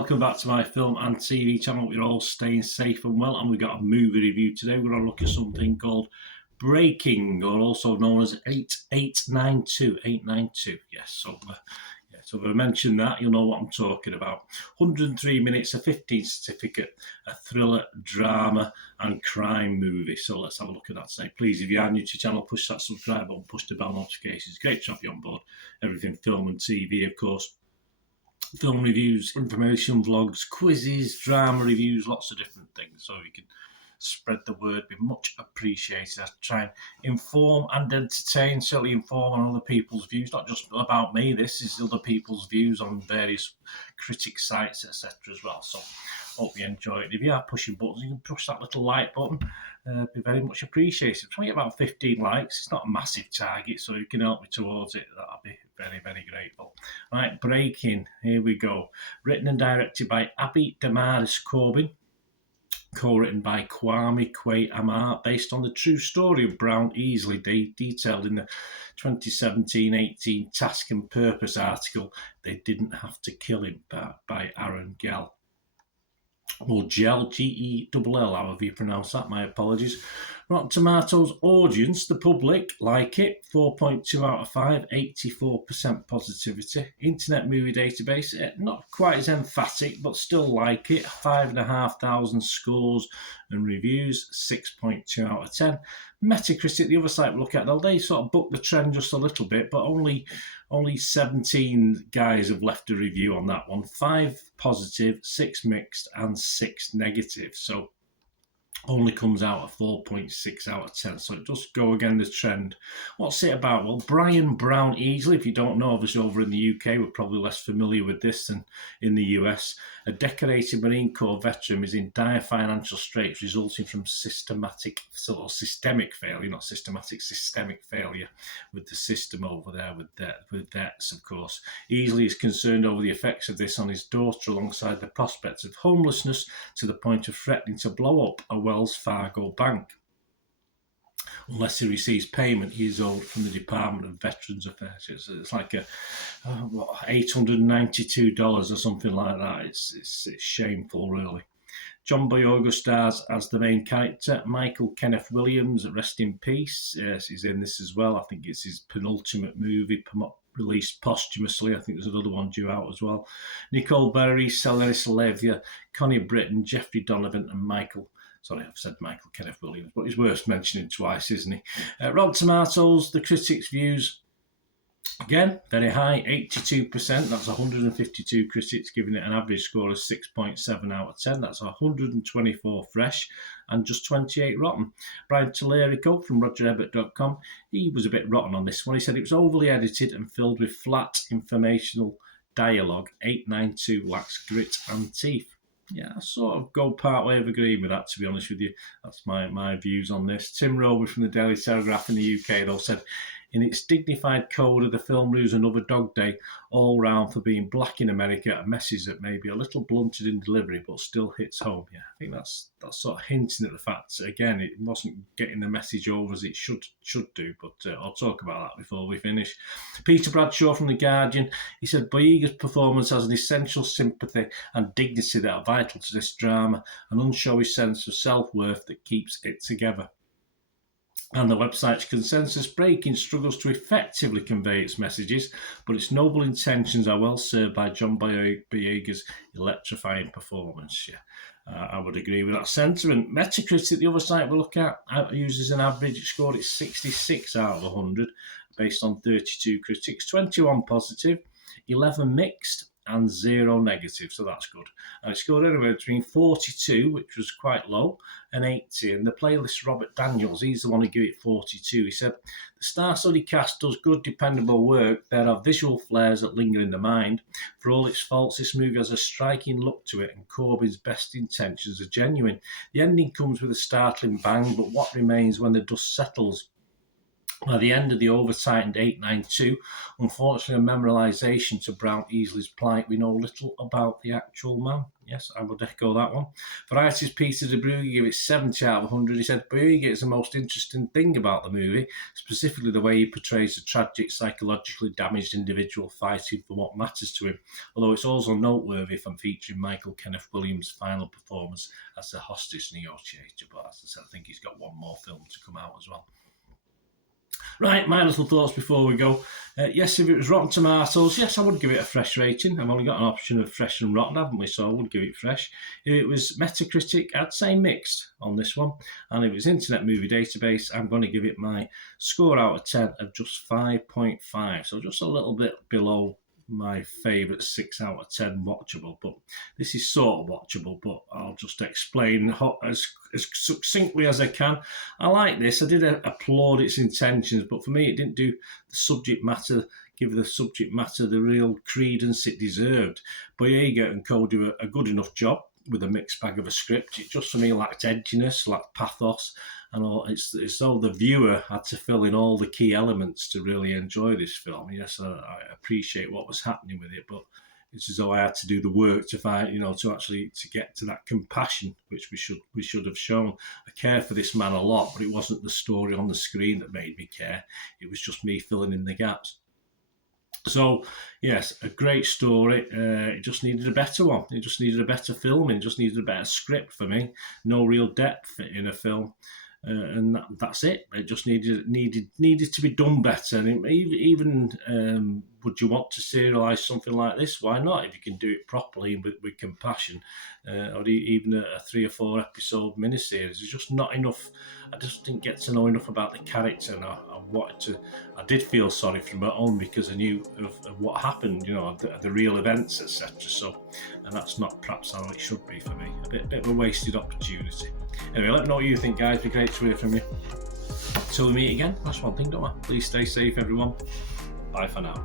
welcome back to my film and TV channel. We're all staying safe and well, and we've got a movie review today. We're going to look at something called Breaking, or also known as 892. 892, yes. So if I mention that, you'll know what I'm talking about. 103 minutes, a 15 certificate, a thriller, drama, and crime movie. So let's have a look at that today. Please, if you are new to the channel, push that subscribe button, push the bell notifications. Great to have you on board. Everything film and TV, of course. Film reviews, information vlogs, quizzes, drama reviews, lots of different things. So you can spread the word, be much appreciated. I try and inform and entertain, certainly inform on other people's views, not just about me. This is other people's views on various critic sites, etc. as well. So hope you enjoy it. If you are pushing buttons, you can push that little like button. Be very much appreciated. Try to get about 15 likes. It's not a massive target, so you can help me towards it. That'll be very, very grateful. Right, Breaking. Here we go. Written and directed by Abby Damaris Corbin. Co-written by Kwame Kwei-Amar, based on the true story of Brown Easley, detailed in the 2017-18 Task and Purpose article, They Didn't Have to Kill Him, by Aaron Gell. Or Gel, G-E-L-L, however you pronounce that, my apologies. Rotten Tomatoes audience, the public, like it, 4.2 out of 5, 84% positivity. Internet Movie Database, not quite as emphatic, but still like it, 5,500 scores and reviews, 6.2 out of 10. Metacritic, the other site we look at, they sort of bucked the trend just a little bit, but only 17 guys have left a review on that one. 5 positive, 6 mixed, and 6 negative. So only comes out at 4.6 out of 10. So it does go again the trend. What's it about? Well, Brian Brown Easley, if you don't know, obviously over in the UK, we're probably less familiar with this than in the US. A decorated Marine Corps veteran is in dire financial straits resulting from systemic failure, not systematic, systemic failure with the system over there with debts, of course. Easley is concerned over the effects of this on his daughter alongside the prospects of homelessness to the point of threatening to blow up a Wells Fargo bank unless he receives payment he is owed from the Department of Veterans Affairs. It's like $892 or something like that. It's shameful, really. John Boyega stars as the main character. Michael Kenneth Williams, rest in peace. Yes, he's in this as well. I think it's his penultimate movie, released posthumously. I think there's another one due out as well. Nicole Berry, Celis Levia, Connie Britton, Jeffrey Donovan, and I've said Michael Kenneth Williams, but he's worth mentioning twice, isn't he? Rotten Tomatoes, the critics' views, again, very high, 82%. That's 152 critics giving it an average score of 6.7 out of 10. That's 124 fresh and just 28 rotten. Brian Tallarico from RogerEbbett.com, he was a bit rotten on this one. He said it was overly edited and filled with flat informational dialogue. 892 lacks grit and teeth. Yeah, I sort of go part way of agreeing with that, to be honest with you. That's my views on this. Tim Roby from the Daily Telegraph in the UK, though, said, in its dignified coda, the film rues another dog day all round for being black in America, a message that may be a little blunted in delivery, but still hits home. Yeah, I think that's sort of hinting at the fact that, again, it wasn't getting the message over as it should do, but I'll talk about that before we finish. Peter Bradshaw from The Guardian, he said, Boyega's performance has an essential sympathy and dignity that are vital to this drama, an unshowy sense of self-worth that keeps it together. And the website's consensus, Breaking struggles to effectively convey its messages, but its noble intentions are well served by John Boyega's electrifying performance. Yeah, I would agree with that sentiment. Metacritic, the other site we look at, uses an average score. It's 66 out of 100, based on 32 critics, 21 positive, 11 mixed, and 0 negative, so that's good. And it scored anywhere between 42, which was quite low, and 80. And the playlist Robert Daniels, he's the one who gave it 42. He said, the star-studded cast does good, dependable work. There are visual flares that linger in the mind. For all its faults, this movie has a striking look to it, and Corbyn's best intentions are genuine. The ending comes with a startling bang, but what remains when the dust settles By the end of the over-tightened 892, unfortunately, a memorialisation to Brown Easley's plight, we know little about the actual man. Yes, I would echo that one. Variety's Peter de Brugge gave it 70 out of 100. He said, Brugge is the most interesting thing about the movie, specifically the way he portrays a tragic, psychologically damaged individual fighting for what matters to him, although it's also noteworthy from featuring Michael Kenneth Williams' final performance as the hostage negotiator. But as I said, I think he's got one more film to come out as well. Right, my little thoughts before we go. Yes, if it was Rotten Tomatoes, yes, I would give it a fresh rating. I've only got an option of fresh and rotten, haven't we? So I would give it fresh. If it was Metacritic, I'd say mixed on this one. And if it was Internet Movie Database, I'm going to give it my score out of 10 of just 5.5. So just a little bit below my favourite 6 out of 10 watchable, but this is sort of watchable, but I'll just explain as succinctly as I can. I like this. I did applaud its intentions, but for me it didn't do the subject matter, give the subject matter the real credence it deserved. Boyega and Co do a good enough job with a mixed bag of a script. It just for me lacked edginess, lacked pathos, and all. It's though the viewer had to fill in all the key elements to really enjoy this film. Yes, I appreciate what was happening with it, but it's as though I had to do the work to find, to get to that compassion, which we should have shown. I care for this man a lot, but it wasn't the story on the screen that made me care. It was just me filling in the gaps. So, yes, a great story. It just needed a better one. It just needed a better film. It just needed a better script for me. No real depth in a film. And that's it. It just needed to be done better. And even would you want to serialise something like this? Why not? If you can do it properly and with compassion, or even a 3 or 4 episode miniseries. It's just not enough. I just didn't get to know enough about the character, and I wanted to. I did feel sorry for my own because I knew of what happened, the real events, etc. So, and that's not perhaps how it should be for me. A bit of a wasted opportunity. Anyway, let me know what you think, guys. It'd be great to hear from you. Till we meet again, that's one thing, don't I? Please stay safe, everyone. Bye for now.